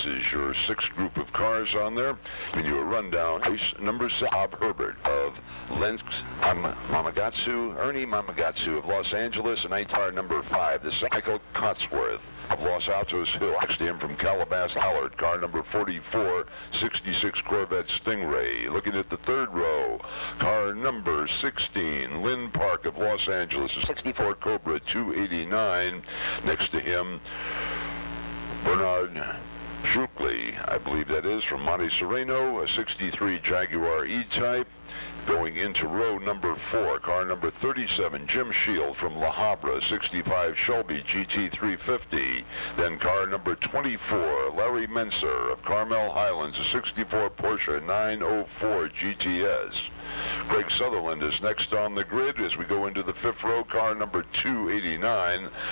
This is your sixth group of cars on there. Give you a rundown. Race number 6, Bob Herbert of Lentz Mamagatsu, Ernie Mamagatsu of Los Angeles, and car number 5. This is Michael Cotsworth of Los Altos Hill. Next to him from Calabasas, Howard, car number 44, 66 Corvette Stingray. Looking at the third row, car number 16, Lynn Park of Los Angeles, a 64 Cobra 289. Next to him, Bernard Schukley, I believe that is, from Monte Sereno, a 63 Jaguar E-Type. Going into row number 4, car number 37, Jim Shield from La Habra, 65 Shelby GT350. Then car number 24, Larry Menser of Carmel Highlands, a 64 Porsche 904 GTS. Greg Sutherland is next on the grid as we go into the fifth row, car number 289.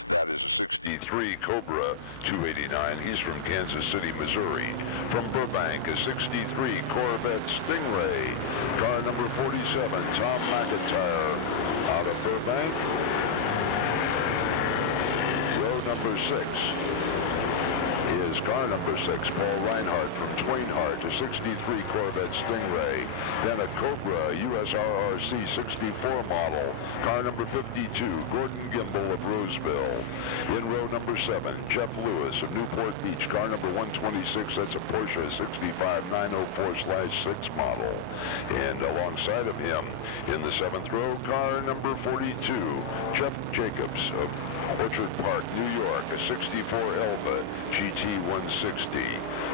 That is a 63 Cobra 289. He's from Kansas City, Missouri. From Burbank, a 63 Corvette Stingray. Car number 47, Tom McIntyre out of Burbank. Row number 6 is car number 6, Paul Reinhardt from Twainhart, a 63 Corvette Stingray. Then a Cobra USRRC 64 model, car number 52, Gordon Gimbel of Roseville. In row number 7, Jeff Lewis of Newport Beach, car number 126, that's a Porsche 65 904/6 model. And alongside of him, in the 7th row, car number 42, Jeff Jacobs of Orchard Park, New York, a 64 Elva GT160.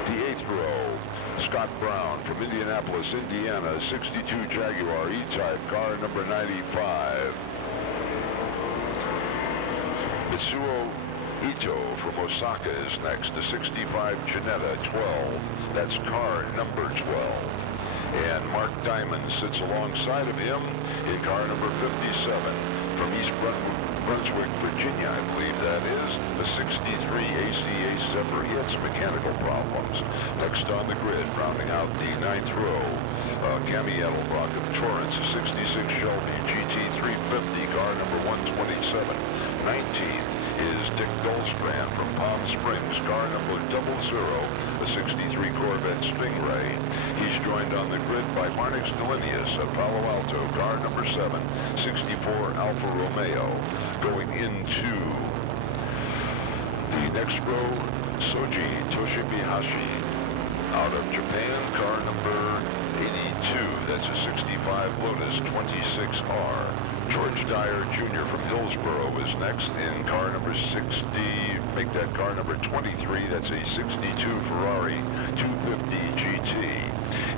The 8th row, Scott Brown from Indianapolis, Indiana, 62 Jaguar E-Type, car number 95. Mitsuo Ito from Osaka is next, a 65 Ginetta 12. That's car number 12. And Mark Diamond sits alongside of him in car number 57 from East Brunswick, Virginia, I believe that is, the 63 ACA Zephyr. He had some mechanical problems. Next on the grid, rounding out the 9th row, Cami Edelbrock of Torrance, a 66 Shelby GT350, car number 127. 19th is Dick Goldstrand from Palm Springs, car number 00, a 63 Corvette Stingray. He's joined on the grid by Marnix Galinius of Palo Alto, car number 7, 64 Alfa Romeo. Going into the next row, Soji Toshibihashi out of Japan, car number 82, that's a 65 Lotus 26R. George Dyer Jr. from Hillsboro is next in car number 60, make that car number 23, that's a 62 Ferrari 250 GT.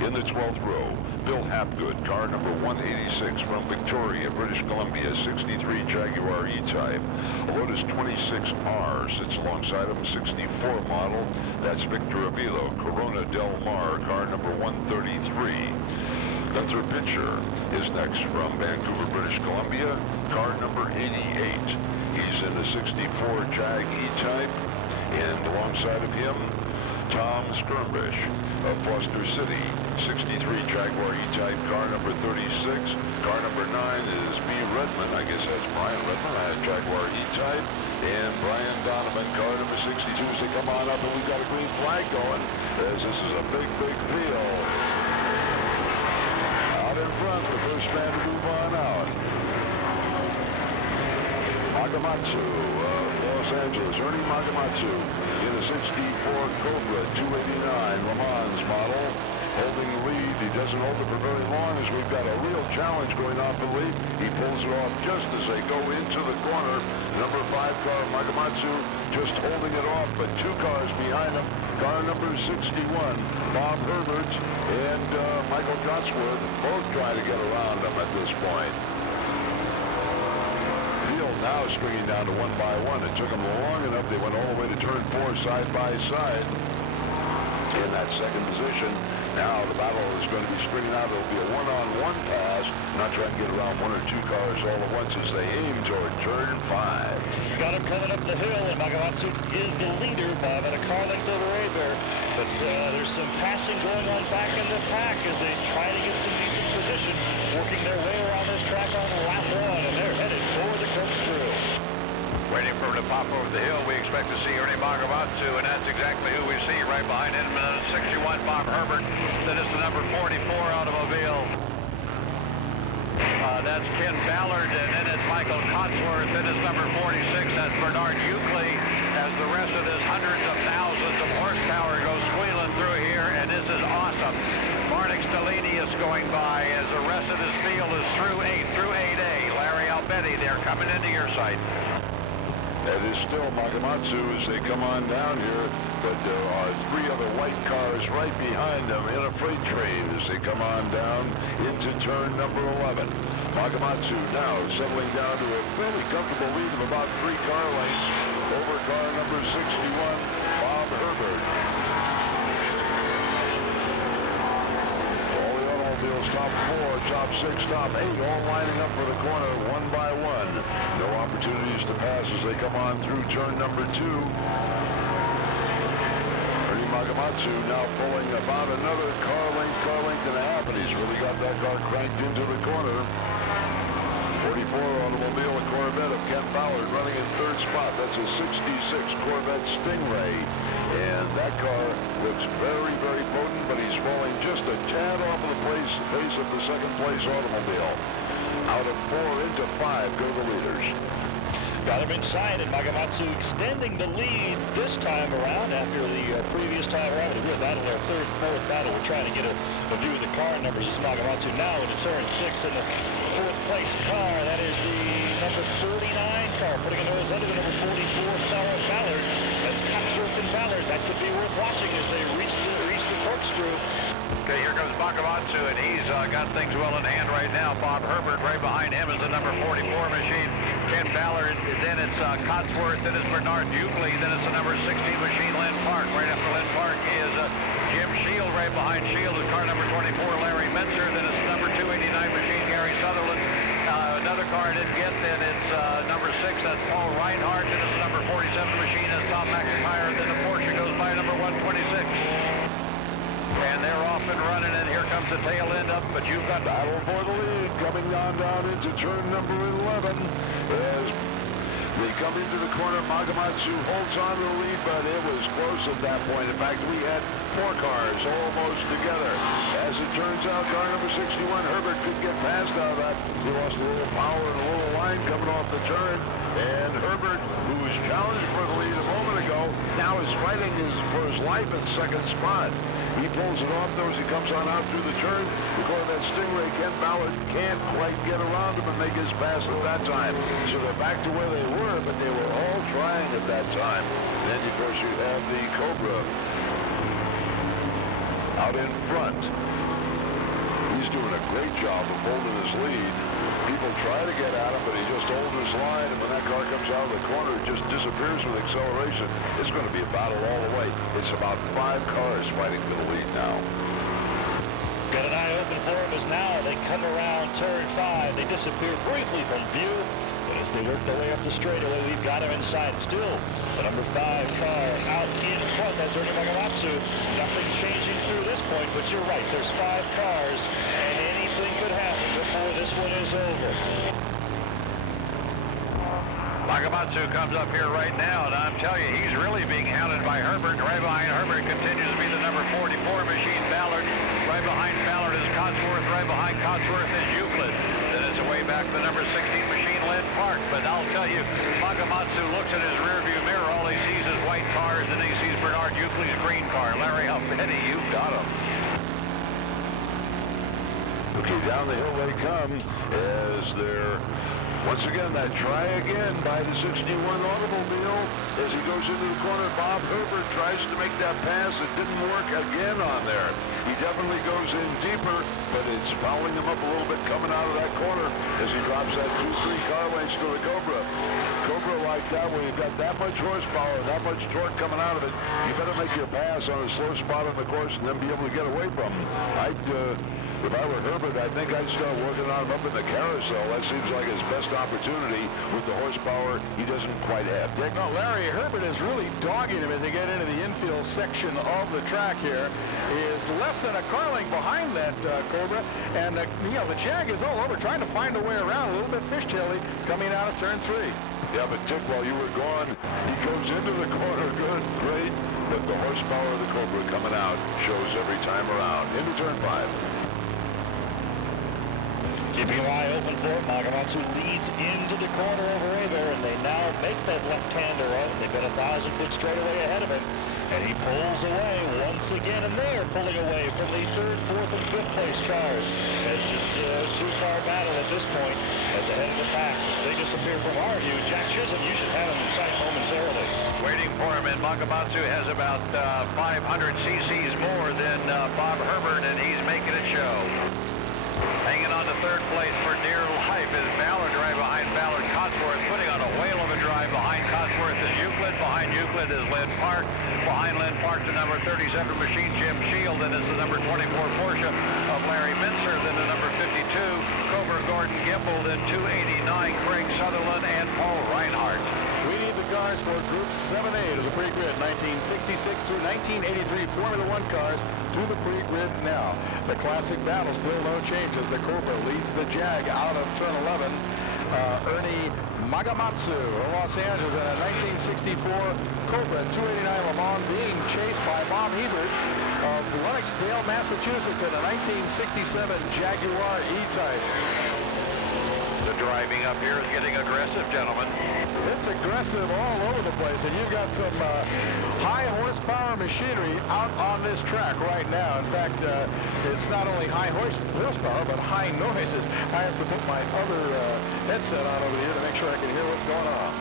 In the 12th row, Bill Hapgood, car number 186 from Victoria, British Columbia, 63 Jaguar E-Type. A Lotus 26R sits alongside him, 64 model, that's Victor Avilo, Corona Del Mar, car number 133. Gunther Pitcher is next from Vancouver, British Columbia, car number 88. He's in the 64 Jag E-Type, and alongside of him, Tom Skirmish of Foster City, 63 Jaguar E-Type, car number 36. Car number 9 is B. Redmond, I guess that's Brian Redmond, has Jaguar E-Type, and Brian Donovan, car number 62. So come on up, and we've got a green flag going, as this is a big, big field. In front, the first man to move on out. Magamatsu of Los Angeles, Ernie Magamatsu in a 64 Cobra 289 Le Mans model, holding the lead. He doesn't hold it for very long as we've got a real challenge going on for the lead. He pulls it off just as they go into the corner. Number 5 car, Magamatsu, just holding it off, but 2 cars behind him. Car number 61, Bob Herbert and Michael Cotsworth, both trying to get around him at this point. Field now stringing down to 1 by 1. It took them long enough. They went all the way to turn 4 side by side in that second position. Now the battle is going to be stringing out. It'll be a one-on-one pass. Not trying to get around 1 or 2 cars all at once as they aim toward turn 5. Got him coming up the hill, and Magamatsu is the leader by about a car length over Abear. But there's some passing going on back in the pack as they try to get some decent position, working their way around this track on lap 1, and they're headed for the corkscrew. Waiting for him to pop over the hill, we expect to see Ernie Magamatsu, and that's exactly who we see right right behind him, 61, Bob Herbert. Then it's the number 44 automobile. That's Ken Ballard, and then it's Michael Cotsworth. Then it's number 46, that's Bernard Euclid, as the rest of this hundreds of thousands of horsepower goes squealing through here, and this is awesome. Marnix Delaney is going by as the rest of this field is through 8A. Larry Albetti, they're coming into your sight. That is still Magamatsu as they come on down here, but there are three other white cars right behind them in a freight train as they come on down into turn number 11. Magamatsu now settling down to a fairly comfortable lead of about 3 car lengths over car number 61, Bob Herbert. All the automobiles, top 4, top 6, top 8, all lining up for the corner one by one. No opportunities to pass as they come on through turn number 2. Ernie Magamatsu now pulling about another car length and a half, and he's really got that car cranked into the corner. 44 automobile, a Corvette of Ken Ballard running in 3rd spot. That's a 66 Corvette Stingray. And that car looks very, very potent, but he's falling just a tad off of the pace of the 2nd place automobile. Out of 4 into 5 go the leaders. Got him inside, and Magamatsu extending the lead this time around after the previous time around. A real battle there, 3rd, 4th battle. We're trying to get a view of the car numbers. This is Magamatsu now into turn 6 in the 4th place car. That is the number 49 car, putting a nose under the number 44 Ballard. That's Cotsworth and Ballard. That could be worth watching as they reach the corkscrew. Okay, here comes Magamatsu, and he's got things well in hand right now. Bob Herbert right behind him is the number 44 machine. Ken Ballard, then it's Cotsworth, then it's Bernard Euclid, then it's the number 16 machine, Lynn Park. Right after Lynn Park is Jim Shield. Right behind Shield is car number 24, Larry Metzer. Then it's number 289 machine, Gary Sutherland. Another car I didn't get, then it's number 6, that's Paul Reinhardt. Then it's number 47 machine, that's Tom McIntyre. Then the Porsche goes by number 126. And they're off and running, and here comes the tail end up, but you've got battle for the lead coming down into turn number 11. As they come into the corner, Magamatsu holds on to the lead, but it was close at that point. In fact, we had 4 cars almost together. As it turns out, car number 61, Herbert, could get past out of that. He lost a little power and a little line coming off the turn. And Herbert, who was challenged for the lead a moment ago, now is fighting for his life in 2nd spot. He pulls it off, though, as he comes on out through the turn. The Corvette Stingray, Ken Ballard, can't quite get around him and make his pass at that time. So they're back to where they were, but they were all trying at that time. Then, of course, you have the Cobra out in front. He's doing a great job of holding his lead. People try to get at him, but he just holds his line, and when that car comes out of the corner, it just disappears with acceleration. It's going to be a battle all the way. It's about 5 cars fighting for the lead now. Got an eye open for him as now they come around turn 5. They disappear briefly from view, but as they work their way up the straightaway, we've got him inside still. The number 5 car out in front, that's Ernie Magamatsu. Nothing changing through this point, but you're right, there's 5 cars, and anything could happen before this one is over. Magamatsu comes up here right now, and I'm telling you, he's really being hounded by Herbert. Right behind Herbert continues to be the number 44 machine, Ballard. Right behind Ballard is Cotsworth. Right behind Cotsworth is Euclid. Then it's away back to the number 16 machine, Lynn Park. But I'll tell you, Magamatsu looks in his rearview mirror. All he sees is white cars, and he sees Bernard Euclid's green car. Larry Albetti, you've got him. Okay, down the hill they come as they're once again that try again by the 61 automobile. As he goes into the corner, Bob Herbert tries to make that pass. It didn't work again on there. He definitely goes in deeper, but it's fouling him up a little bit coming out of that corner as he drops that 2-3 car lengths to the Cobra. Cobra like that, when you've got that much horsepower, that much torque coming out of it, you better make your pass on a slow spot on the course and then be able to get away from him. If I were Herbert, I think I'd start working on him up in the carousel. That seems like his best opportunity with the horsepower he doesn't quite have. Dick? No, Larry, Herbert is really dogging him as they get into the infield section of the track here. He is less than a car length behind that Cobra, and the Jag is all over, trying to find a way around, a little bit fishtaily, coming out of turn 3. Yeah, but Dick, while you were gone, he goes into the corner. Good, great. But the horsepower of the Cobra coming out shows every time around. Into turn 5. Keeping your eye open for it, Magamatsu leads into the corner over Aver, and they now make that left-hander out. They've got 1,000-foot straightaway ahead of him. And he pulls away once again, and they are pulling away from the 3rd, 4th, and 5th place cars as it's a two-car battle at this point at the head of the pack. They disappear from our view. Jack Chisholm, you should have him in sight momentarily. Waiting for him, and Magamatsu has about 500 cc's more than Bob Herbert, and he's making it show. Hanging on to 3rd place for dear life is Ballard, right behind Ballard. Cotsworth putting on a whale of a drive. Behind Cotsworth is Euclid. Behind Euclid is Lynn Park. Behind Lynn Park, the number 37 machine, Jim Shield. Then it's the number 24 Porsche of Larry Mincer. Then the number 52, Cobra Gordon Gimble. Then 289, Craig Sutherland and Paul Reinhardt. We need the cars for Group 7A to the pre-grid. 1966 through 1983 Formula One cars to the pre-grid now. The classic battle, still no changes. The Cobra leads the Jag out of turn 11. Ernie Magamatsu of Los Angeles in a 1964 Cobra 289 Le Mans being chased by Bob Hebert of Lenoxdale, Massachusetts in a 1967 Jaguar E-Type. The driving up here is getting aggressive, gentlemen. It's aggressive all over the place, and you've got some high horsepower machinery out on this track right now. In fact, it's not only high horsepower, but high noises. I have to put my other headset on over here to make sure I can hear what's going on.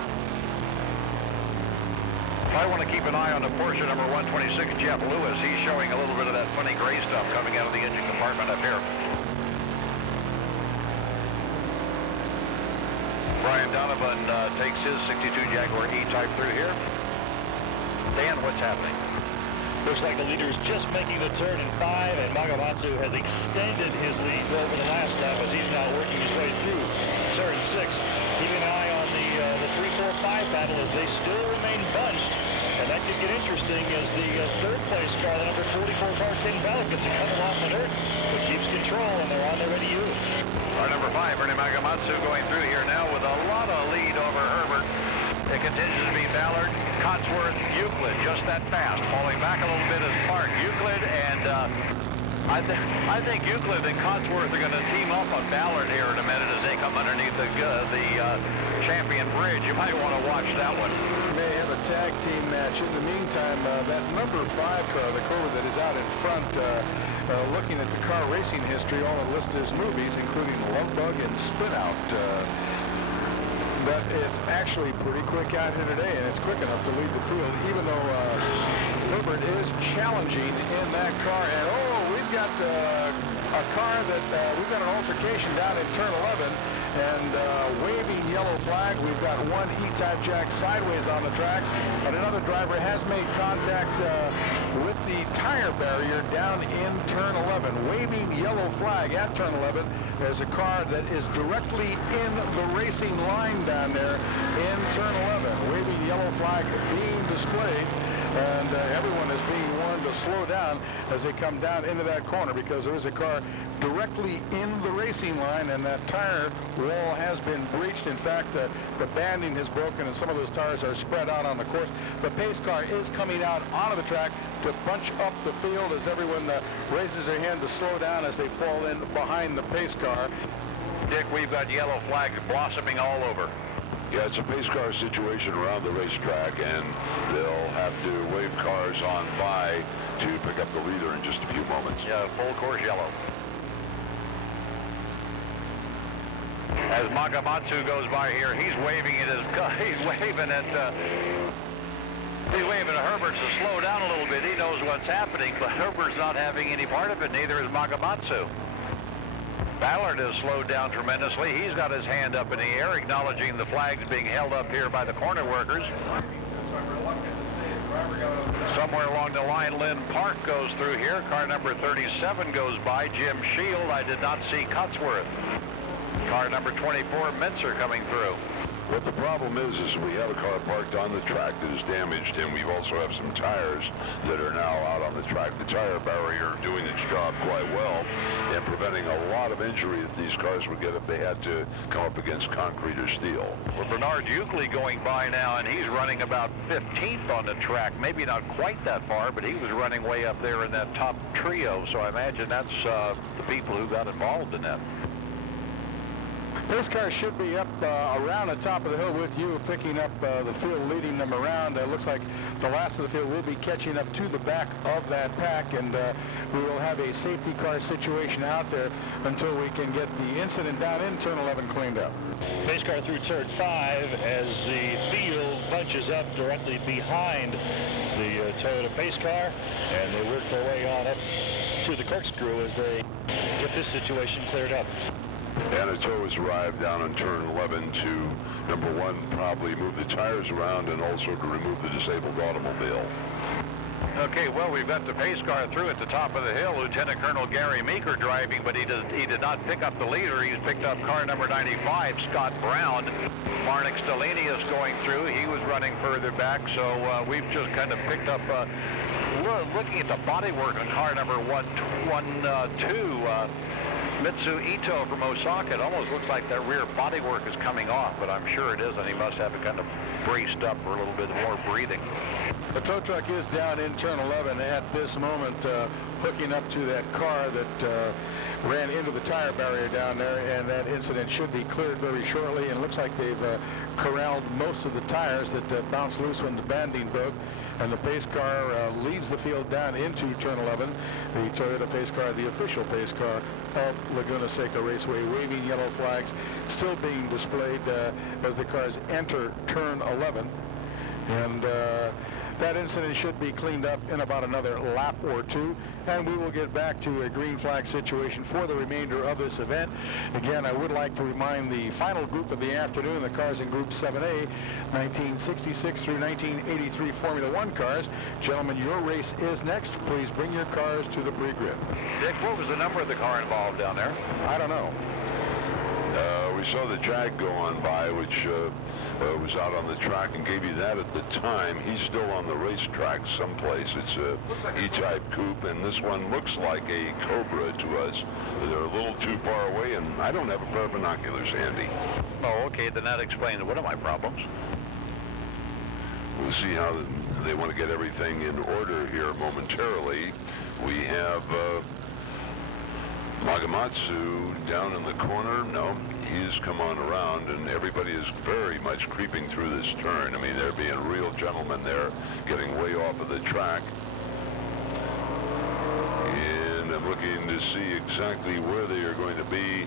I want to keep an eye on the Porsche number 126, Jeff Lewis. He's showing a little bit of that funny gray stuff coming out of the engine compartment up here. Brian Donovan takes his 62 Jaguar E-Type through here. Dan, what's happening? Looks like the leader is just making the turn in 5, and Magamatsu has extended his lead over the last lap as he's now working his way through turn 6. Keeping an eye on the 3, 4, 5 battle as they still remain bunched. And that could get interesting as the 3rd place car, the number 44 car, King Ballard, gets a couple off the dirt, but keeps control, and they're on their way to use. Our number 5, Ernie Magamatsu, going through here now with a lot of lead over Herbert. It continues to be Ballard, Cotsworth, Euclid, just that fast. Falling back a little bit is Park, Euclid, and I think Euclid and Cotsworth are going to team up on Ballard here in a minute as they come underneath the Champion Bridge. You might want to watch that one. May have a tag team match. In the meantime, that number 5 car, the Cobra that is out in front, looking at the car racing history, all it lists is movies, including Love Bug and Spin Out. But it's actually pretty quick out here today, and it's quick enough to lead the field, even though Herbert is challenging in that car. And we've got a car that we've got an altercation down in turn 11, and waving yellow flag. We've got one E-Type Jag sideways on the track, but another driver has made contact with the tire barrier down in turn 11. Waving yellow flag at turn 11. There's a car that is directly in the racing line down there in turn 11. Waving yellow flag being displayed, and everyone is being warned to slow down as they come down into that corner, because there is a car directly in the racing line, and that tire wall has been breached. In fact, the banding has broken, and some of those tires are spread out on the course. The pace car is coming out onto the track to bunch up the field as everyone raises their hand to slow down as they fall in behind the pace car. Dick, we've got yellow flags blossoming all over. Yeah, it's a pace car situation around the racetrack, and they'll have to wave cars on by to pick up the leader in just a few moments. Yeah, full course yellow. As Magamatsu goes by here, he's waving at Herbert to slow down a little bit. He knows what's happening, but Herbert's not having any part of it. Neither is Magamatsu. Ballard has slowed down tremendously. He's got his hand up in the air, acknowledging the flags being held up here by the corner workers. Somewhere along the line, Lynn Park goes through here. Car number 37 goes by. Jim Shield. I did not see Cotsworth. Car number 24, Mincer, coming through. What the problem is we have a car parked on the track that is damaged, and we also have some tires that are now out on the track. The tire barrier doing its job quite well and preventing a lot of injury that these cars would get if they had to come up against concrete or steel. Well, Bernard Euclid going by now, and he's running about 15th on the track. Maybe not quite that far, but he was running way up there in that top trio, so I imagine that's the people who got involved in that. Pace car should be up around the top of the hill with you, picking up the field, leading them around. Looks like the last of the field will be catching up to the back of that pack, and we will have a safety car situation out there until we can get the incident down in turn 11 cleaned up. Pace car through turn 5 as the field bunches up directly behind the Toyota pace car, and they work their way on up to the corkscrew as they get this situation cleared up. And a tow has arrived down on turn 11 to, number 1, probably move the tires around and also to remove the disabled automobile. Okay, well, we've got the pace car through at the top of the hill. Lieutenant Colonel Gary Meeker driving, but he did not pick up the leader. He's picked up car number 95, Scott Brown. Marnix Delaney is going through. He was running further back, so we've just kind of picked up, looking at the bodywork on car number 112, Mitsu Ito from Osaka. It almost looks like that rear bodywork is coming off, but I'm sure it isn't. He must have it kind of braced up for a little bit more breathing. The tow truck is down in turn 11 at this moment, hooking up to that car that ran into the tire barrier down there, and that incident should be cleared very shortly. And it looks like they've corralled most of the tires that bounced loose when the banding broke. And the pace car leads the field down into turn 11. The Toyota pace car, the official pace car of Laguna Seca Raceway, waving yellow flags, still being displayed as the cars enter turn 11. And that incident should be cleaned up in about another lap or two, and we will get back to a green flag situation for the remainder of this event. Again, I would like to remind the final group of the afternoon, the cars in Group 7A, 1966 through 1983 Formula One cars. Gentlemen, your race is next. Please bring your cars to the pre-grid. Dick, what was the number of the car involved down there? I don't know. We saw the Jag go on by, which was out on the track, and gave you that at the time. He's still on the racetrack someplace. It's a E-type coupe, and this one looks like a Cobra to us. They're a little too far away, and I don't have a pair of binoculars handy. Oh, okay, then that explains one of my problems. We'll see how they want to get everything in order here momentarily. We have Magamatsu down in the corner. No, he's come on around, and everybody is very much creeping through this turn. I mean, they're being real gentlemen there, getting way off of the track. And I'm looking to see exactly where they are going to be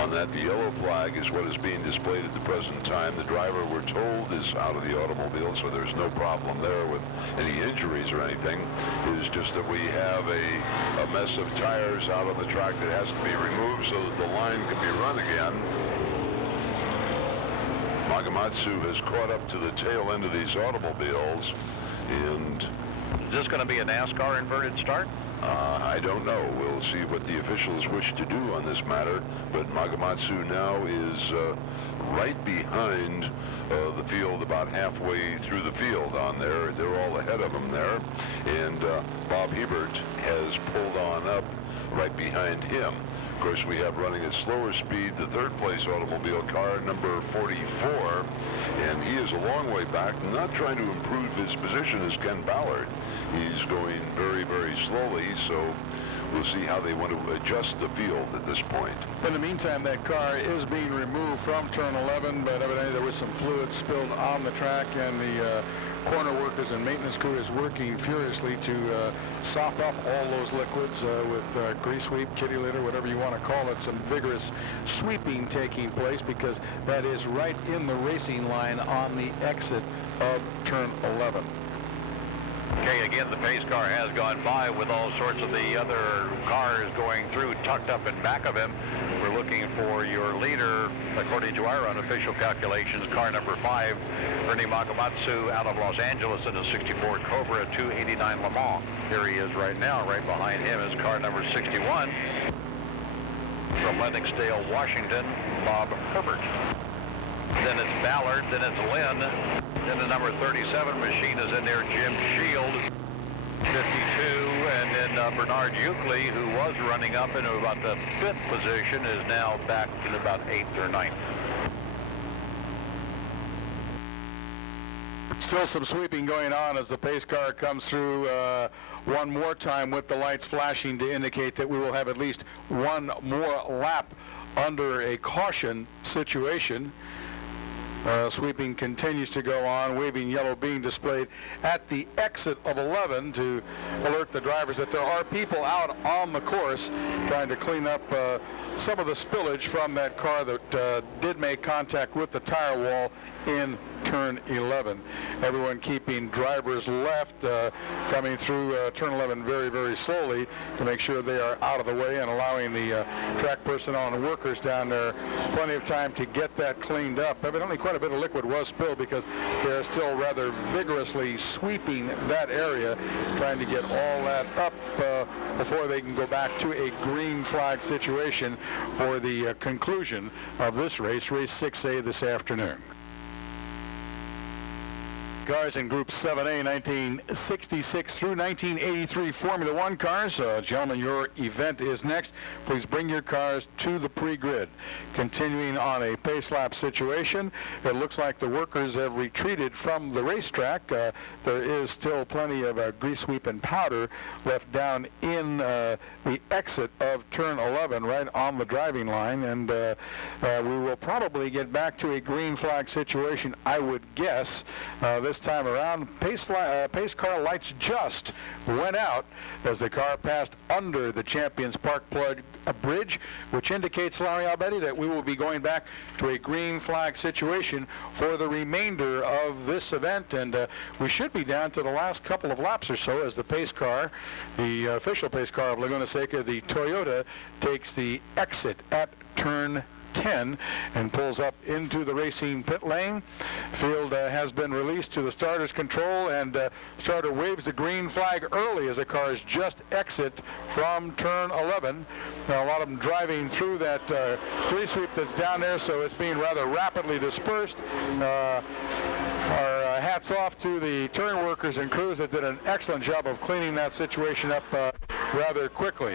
on that. The yellow flag is what is being displayed at the present time. The driver, we're told, is out of the automobile, so there's no problem there with any injuries or anything. It is just that we have a mess of tires out on the track that has to be removed so that the line can be run again. Magamatsu has caught up to the tail end of these automobiles, and Is this going to be a NASCAR inverted start? I don't know. We'll see what the officials wish to do on this matter, but Magamatsu now is right behind the field, about halfway through the field on there. They're all ahead of him there, and Bob Hebert has pulled on up right behind him. Of course, we have running at slower speed the third-place automobile car, number 44, and he is a long way back, not trying to improve his position as Ken Ballard. He's going very, very slowly, so we'll see how they want to adjust the field at this point. In the meantime, that car is being removed from turn 11, but evidently there was some fluid spilled on the track, and the corner workers and maintenance crew is working furiously to sop up all those liquids with grease sweep, kitty litter, whatever you want to call it. Some vigorous sweeping taking place because that is right in the racing line on the exit of turn 11. Okay, again, the pace car has gone by with all sorts of the other cars going through, tucked up in back of him. We're looking for your leader, according to our unofficial calculations, car number 5, Ernie Magamatsu out of Los Angeles in a 64 Cobra 289 Le Mans. Here he is right now. Right behind him is car number 61 from Lennoxdale, Washington, Bob Herbert. then it's Ballard, then it's Lynn, then the number 37 machine is in there, Jim Shield, 52, and then Bernard Euclid, who was running up into about the 5th position, is now back in about 8th or 9th. Still some sweeping going on as the pace car comes through one more time with the lights flashing to indicate that we will have at least one more lap under a caution situation. Sweeping continues to go on, waving yellow being displayed at the exit of 11 to alert the drivers that there are people out on the course trying to clean up some of the spillage from that car that did make contact with the tire wall in turn 11. Everyone keeping drivers left, coming through turn 11 very, very slowly to make sure they are out of the way and allowing the track personnel and workers down there plenty of time to get that cleaned up. Evidently quite a bit of liquid was spilled because they are still rather vigorously sweeping that area, trying to get all that up before they can go back to a green flag situation for the conclusion of this race, race 6A this afternoon. Cars in Group 7A, 1966 through 1983 Formula One cars. Gentlemen, your event is next. Please bring your cars to the pre-grid. Continuing on a pace lap situation, it looks like the workers have retreated from the racetrack. There is still plenty of grease sweep and powder left down in the exit of turn 11, right on the driving line, and we will probably get back to a green flag situation, I would guess. This time around, pace car lights just went out as the car passed under the Champions Park Bridge, which indicates, Larry Albetti, that we will be going back to a green flag situation for the remainder of this event, and we should be down to the last couple of laps or so as the pace car, the official pace car of Laguna Seca, the Toyota, takes the exit at turn 10 and pulls up into the racing pit lane. Field has been released to the starter's control, and starter waves the green flag early as the cars just exit from turn 11. Now, a lot of them driving through that grease sweep that's down there, so it's being rather rapidly dispersed. Our hats off to the turn workers and crews that did an excellent job of cleaning that situation up rather quickly.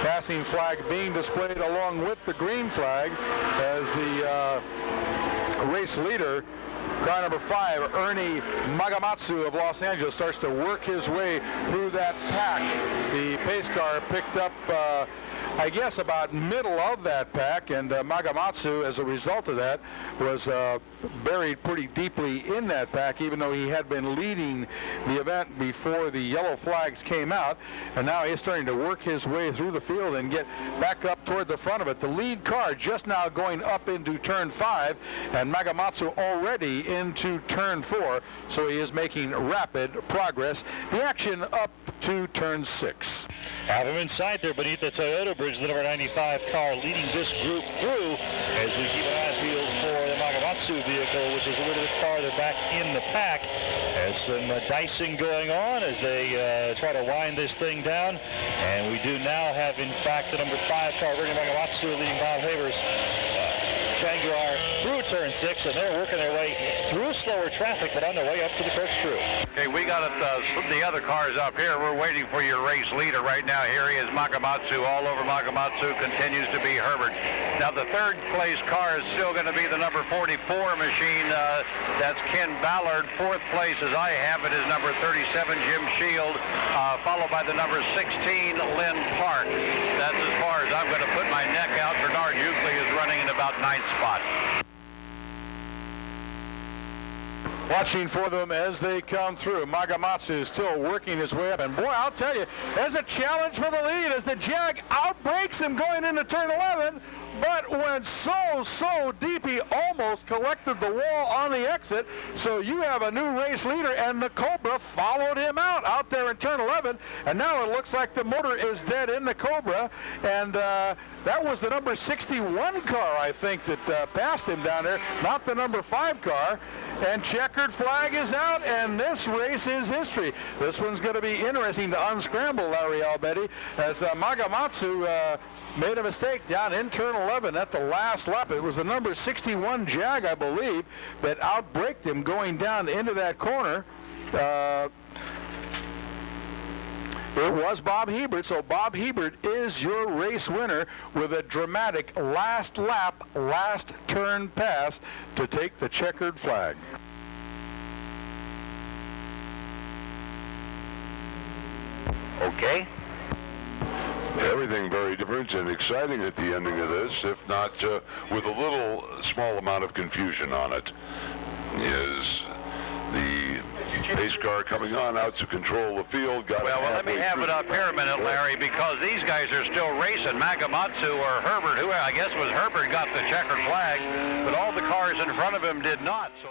Passing flag being displayed along with the green flag as the race leader, car number 5, Ernie Magamatsu of Los Angeles, starts to work his way through that pack. The pace car picked up, I guess, about middle of that pack, and Magamatsu, as a result of that, was buried pretty deeply in that pack, even though he had been leading the event before the yellow flags came out, and now he's starting to work his way through the field and get back up toward the front of it. The lead car just now going up into turn 5, and Magamatsu already into turn 4, so he is making rapid progress. The action up to turn 6. Have him inside there beneath the Toyota bridge, the number 95 car leading this group through as we keep an eye peeled for the Magamatsu vehicle, which is a little bit farther back in the pack. There's some dicing going on as they try to wind this thing down. And we do now have, in fact, the number 5 car, Ernie Magamatsu, leading Bob Havers, Jaguar, through turn 6, and they're working their way through slower traffic, but on their way up to the corkscrew. Okay, we got the other cars up here. We're waiting for your race leader right now. Here he is, Magamatsu. All over Magamatsu continues to be Herbert. Now, the third place car is still going to be the number 44 machine. That's Ken Ballard. Fourth place, as I have it, is number 37, Jim Shield, followed by the number 16, Lynn Park. That's as far as I'm going to put my neck out. Bernard Euclid is running in about 9th spot. Watching for them as they come through. Magamatsu is still working his way up, and boy, I'll tell you, there's a challenge for the lead as the Jag outbreaks him going into turn 11, but went so deep he almost collected the wall on the exit. So you have a new race leader, and the Cobra followed him out there in turn 11, and now it looks like the motor is dead in the Cobra, and that was the number 61 car, I think, that passed him down there, not the number 5 car. and checkered flag is out, and this race is history. This one's going to be interesting to unscramble, Larry, I'll bet, as Magamatsu made a mistake down in turn 11 at the last lap. It was the number 61 Jag, I believe, that outbraked him going down into that corner. It was Bob Hebert, so Bob Hebert is your race winner with a dramatic last lap, last turn pass to take the checkered flag. Okay. Everything very different and exciting at the ending of this, if not with a little small amount of confusion on it. Is the pace car coming on out to control the field? Well, let me have it up here a minute, Larry, because these guys are still racing. Magamatsu or Herbert, who I guess was Herbert, got the checkered flag, but all the cars in front of him did not. So